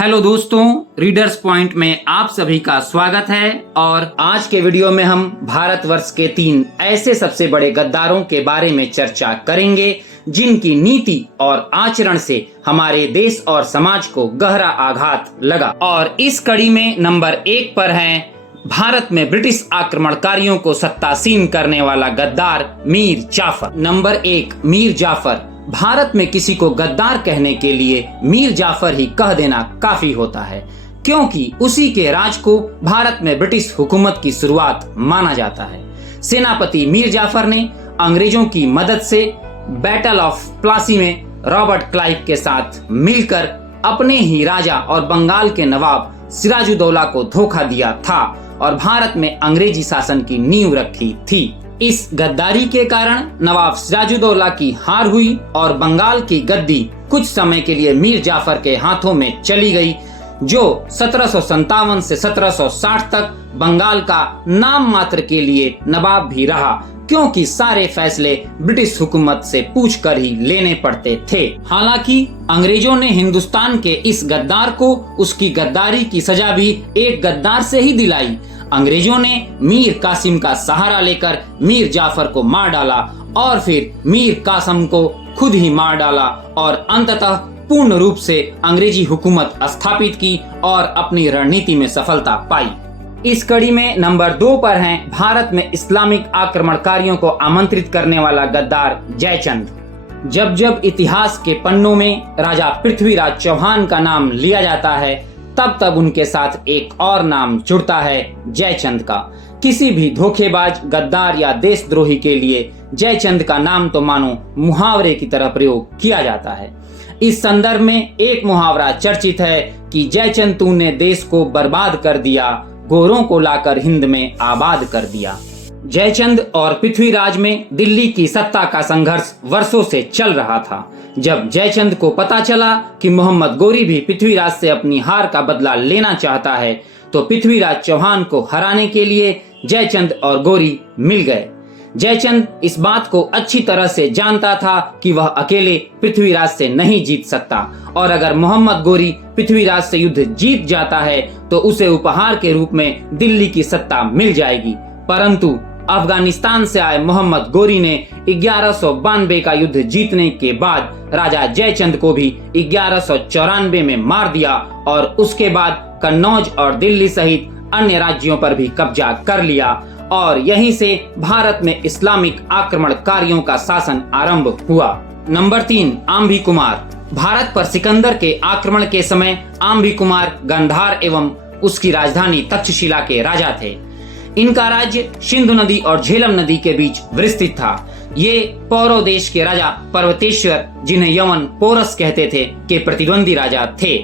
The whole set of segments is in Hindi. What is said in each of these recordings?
हेलो दोस्तों, रीडर्स पॉइंट में आप सभी का स्वागत है। और आज के वीडियो में हम भारतवर्ष के 3 ऐसे सबसे बड़े गद्दारों के बारे में चर्चा करेंगे जिनकी नीति और आचरण से हमारे देश और समाज को गहरा आघात लगा। और इस कड़ी में नंबर 1 पर है भारत में ब्रिटिश आक्रमणकारियों को सत्तासीन करने वाला गद्दार मीर जाफर। नंबर 1, मीर जाफर। भारत में किसी को गद्दार कहने के लिए मीर जाफर ही कह देना काफी होता है, क्योंकि उसी के राज को भारत में ब्रिटिश हुकूमत की शुरुआत माना जाता है। सेनापति मीर जाफर ने अंग्रेजों की मदद से बैटल ऑफ प्लासी में रॉबर्ट क्लाइव के साथ मिलकर अपने ही राजा और बंगाल के नवाब सिराजुद्दौला को धोखा दिया था और भारत में अंग्रेजी शासन की नींव रखी थी। इस गद्दारी के कारण नवाब सिराजुद्दौला की हार हुई और बंगाल की गद्दी कुछ समय के लिए मीर जाफर के हाथों में चली गई, जो 1757 से 1760 तक बंगाल का नाम मात्र के लिए नवाब भी रहा, क्योंकि सारे फैसले ब्रिटिश हुकूमत से पूछकर ही लेने पड़ते थे। हालांकि अंग्रेजों ने हिंदुस्तान के इस गद्दार को उसकी गद्दारी की सजा भी एक गद्दार से ही दिलाई। अंग्रेजों ने मीर कासिम का सहारा लेकर मीर जाफर को मार डाला और फिर मीर कासिम को खुद ही मार डाला और अंततः पूर्ण रूप से अंग्रेजी हुकूमत स्थापित की और अपनी रणनीति में सफलता पाई। इस कड़ी में नंबर 2 पर है भारत में इस्लामिक आक्रमणकारियों को आमंत्रित करने वाला गद्दार जयचंद। जब जब इतिहास के पन्नों में राजा पृथ्वीराज चौहान का नाम लिया जाता है, तब तब उनके साथ एक और नाम जुड़ता है, जयचंद का। किसी भी धोखेबाज, गद्दार या देशद्रोही के लिए जयचंद का नाम तो मानो मुहावरे की तरह प्रयोग किया जाता है। इस संदर्भ में एक मुहावरा चर्चित है कि जयचंद तूने देश को बर्बाद कर दिया, गोरों को लाकर हिंद में आबाद कर दिया। जयचंद और पृथ्वीराज में दिल्ली की सत्ता का संघर्ष वर्षों से चल रहा था। जब जयचंद को पता चला कि मोहम्मद गोरी भी पृथ्वीराज से अपनी हार का बदला लेना चाहता है, तो पृथ्वीराज चौहान को हराने के लिए जयचंद और गोरी मिल गए। जयचंद इस बात को अच्छी तरह से जानता था कि वह अकेले पृथ्वीराज से नहीं जीत सकता, और अगर मोहम्मद गोरी पृथ्वीराज से युद्ध जीत जाता है तो उसे उपहार के रूप में दिल्ली की सत्ता मिल जाएगी। परंतु अफगानिस्तान से आए मोहम्मद गोरी ने 1192 का युद्ध जीतने के बाद राजा जयचंद को भी 1194 में मार दिया और उसके बाद कन्नौज और दिल्ली सहित अन्य राज्यों पर भी कब्जा कर लिया, और यहीं से भारत में इस्लामिक आक्रमणकारियों का शासन आरंभ हुआ। नंबर 3, आंभी कुमार। भारत पर सिकंदर के आक्रमण के समय आंभी कुमार गांधार एवं उसकी राजधानी तक्षशिला के राजा थे। इनका राज्य सिंधु नदी और झेलम नदी के बीच विस्तृत था। ये पौरव देश के राजा पर्वतेश्वर, जिन्हें यवन पोरस कहते थे, के प्रतिद्वंदी राजा थे।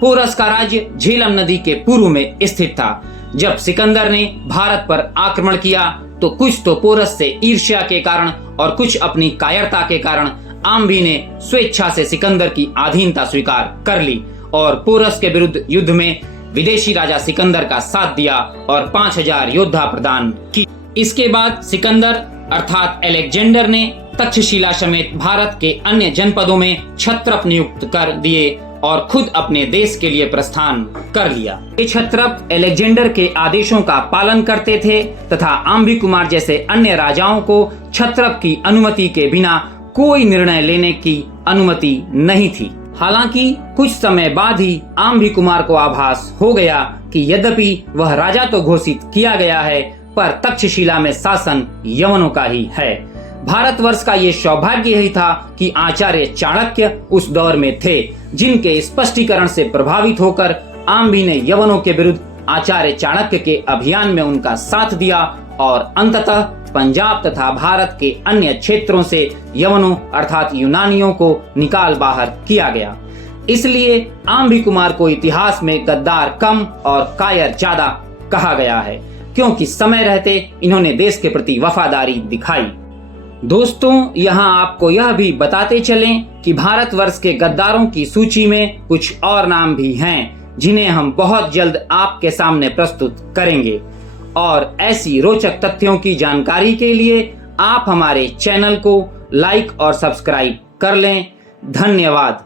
पोरस का राज्य झेलम नदी के पूर्व में स्थित था। जब सिकंदर ने भारत पर आक्रमण किया तो कुछ तो पोरस से ईर्ष्या के कारण और कुछ अपनी कायरता के कारण आंभी ने स्वेच्छा से सिकंदर की अधीनता स्वीकार कर ली और पोरस के विरुद्ध युद्ध में विदेशी राजा सिकंदर का साथ दिया और 5000 योद्धा प्रदान की। इसके बाद सिकंदर अर्थात अलेक्जेंडर ने तक्षशिला समेत भारत के अन्य जनपदों में क्षत्रप नियुक्त कर दिए और खुद अपने देश के लिए प्रस्थान कर लिया। ये क्षत्रप अलेक्जेंडर के आदेशों का पालन करते थे तथा आंभी कुमार जैसे अन्य राजाओं को क्षत्रप की अनुमति के बिना कोई निर्णय लेने की अनुमति नहीं थी। हालांकि कुछ समय बाद ही आंभी कुमार को आभास हो गया कि यद्यपि वह राजा तो घोषित किया गया है, पर तक्षशिला में शासन यवनों का ही है। भारतवर्ष का ये सौभाग्य ही था कि आचार्य चाणक्य उस दौर में थे, जिनके स्पष्टीकरण से प्रभावित होकर आंभी ने यवनों के विरुद्ध आचार्य चाणक्य के अभियान में उनका साथ दिया और अंततः पंजाब तथा भारत के अन्य क्षेत्रों से यवनों अर्थात यूनानियों को निकाल बाहर किया गया। इसलिए आंभी कुमार को इतिहास में गद्दार कम और कायर ज्यादा कहा गया है, क्योंकि समय रहते इन्होंने देश के प्रति वफादारी दिखाई। दोस्तों, यहाँ आपको यह भी बताते चलें कि भारतवर्ष के गद्दारों की सूची में कुछ और नाम भी हैं, जिन्हें हम बहुत जल्द आपके सामने प्रस्तुत करेंगे। और ऐसी रोचक तथ्यों की जानकारी के लिए आप हमारे चैनल को लाइक और सब्सक्राइब कर लें। धन्यवाद।